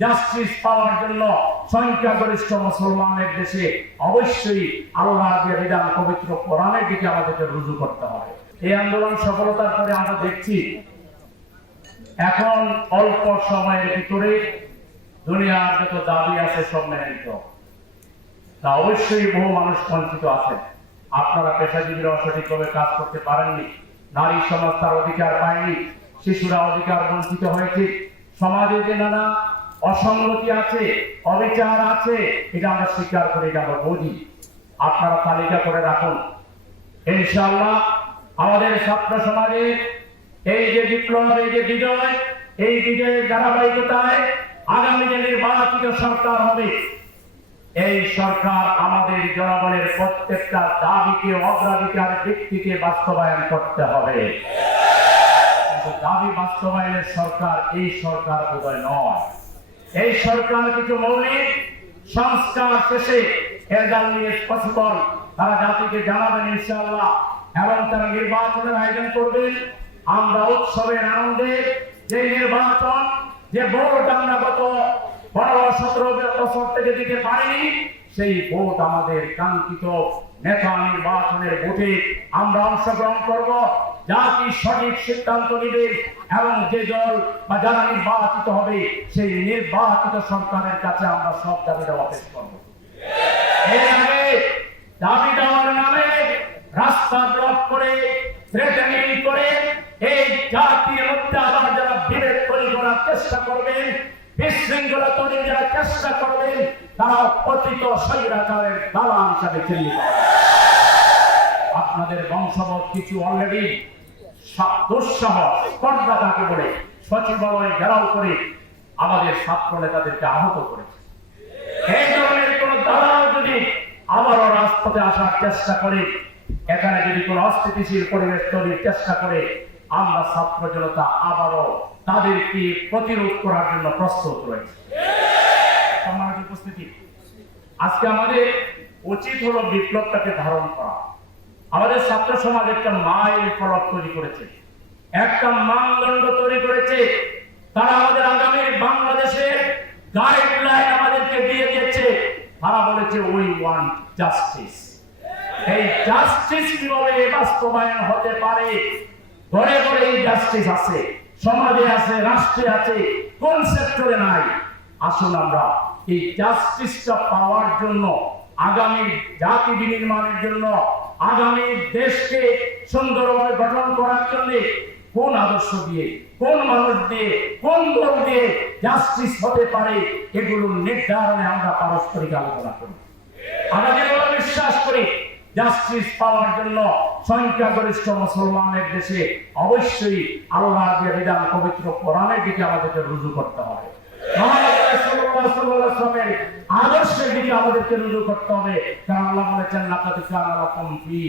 Justice পাওয়ার জন্য সংখ্যাগরিষ্ঠ মুসলমানের দেশে অবশ্যই আল্লাহ বিধান পবিত্র কোরআনের দিকে আমাদেরকে রুজু করতে হবে। এই আন্দোলন সফলতার পরে আমরা দেখছি, এখন অল্প সময়ের ভিতরে দুনিয়ার যত দাবি আছে সব মেনে নিতে তা অবশ্যই বহু মানুষ বঞ্চিত আছেন। আপনারা পেশাজীবীরা সঠিকভাবে কাজ করতে পারেননি। নারী সমাজ তার অধিকার পায়নি। শিশুরা অধিকার বঞ্চিত হয়েছে। সমাজে যে নানা অসঙ্গতি আছে, অবিচার আছে, এটা আমরা স্বীকার করি এটা আমরা বুঝি আপনারা তালিকা করে রাখুন। ইনশাআল্লাহ আমাদের ছাত্র সমাজে এই যে বিপ্লব, এই যে বিজয়, এই বিজয়ের ধারাবাহিকতায় আগামী যে নির্বাচিত সরকার হবে, এই সরকার আমাদের জনগণের প্রত্যেকটা দাবিকে, অগ্রাধিকার ভিত্তিতে বাস্তবায়ন করতে হবে। দাবি বাস্তবায়নের সরকার এই সরকার বোধহয় নয়। এই সরকার কিছু মৌলিক সংস্কার শেষে এরদাল নিয়ে পসিবল তারা জাতিকে জানাবেন ইনশাআল্লাহ এবং তারা নির্বাচনের আয়োজন করবেন। আমরা উৎসবের আনন্দে যে নির্বাচন, যে ভোট আমরা গত পনেরো, সতেরো, বছর থেকে দিতে পারিনি, সেই ভোট আমাদের কাঙ্ক্ষিত নেতা নির্বাচনের ভোটে আমরা অংশগ্রহণ করব। জাতি সঠিক সিদ্ধান্ত নেবে এবং যে দল বা যারা নির্বাচিত হবে, সেই নির্বাচিত সরকারের কাছে আমরা সব দাবি দেওয়া পেশ করব দাবি দেওয়ার নামে রাস্তা ব্লক করে থ্রেটানিং করে এই জাতির মধ্যে আবার যারা বিভেদ তৈরি করার চেষ্টা করবেন, বিশৃঙ্খলা তৈরি যারা চেষ্টা করবেন, তারা হিসাবে চিহ্নিত আপনাদের বংশবত কিছু অলরেডি ঘেরাও করে আমাদের আহত করেছে। কোন যদি আবারও আসার চেষ্টা করে, এখানে যদি কোন অস্থিতিশীল পরিবেশ তৈরির চেষ্টা করে, আমরা ছাত্র জনতা আবারও তাদেরকে প্রতিরোধ করার জন্য প্রস্তুত রয়েছে। আজকে আমাদের উচিত হলো বিপ্লবটাকে ধারণ করা। আমাদের ছাত্র সমাজ একটা মাইল ফলক তৈরি করেছে। একটা মানদণ্ড তৈরি করেছে। তারা আমাদের আগামী বাংলাদেশের গাইডলাইন আমাদেরকে দিয়ে দিয়েছে। তারা বলেছে উই ওয়ান জাস্টিস এই জাস্টিস কীভাবে বাস্তবায়ন হতে পারে? ঘরে ঘরে এই জাস্টিস আছে। সমাজে আছে, রাষ্ট্রে আছে, কোন সেক্টরে নাই? আসুন আমরা এই জাস্টিসটা পাওয়ার জন্য আগামী জাতি বিনির্মাণের জন্য আগামী দেশকে সুন্দরভাবে গঠন করার জন্য কোন আদর্শ দিয়ে, কোন মানুষ দিয়ে, কোন দল দিয়ে জাস্টিস হতে পারে, এগুলো নির্ধারণে আমরা পারস্পরিক আলোচনা করি। আমরা যেগুলো বিশ্বাস করি জাস্টিস পাওয়ার জন্য সংখ্যাগরিষ্ঠ মুসলমানের দেশে অবশ্যই আল্লাহ বিধান পবিত্র কোরআনের দিকে আমাদেরকে রুজু করতে হবে। আমাদেরকে রুজু করতে হবে। কারণ আল্লাহ বলেছেন লাকাদ কানা লাকুম ফি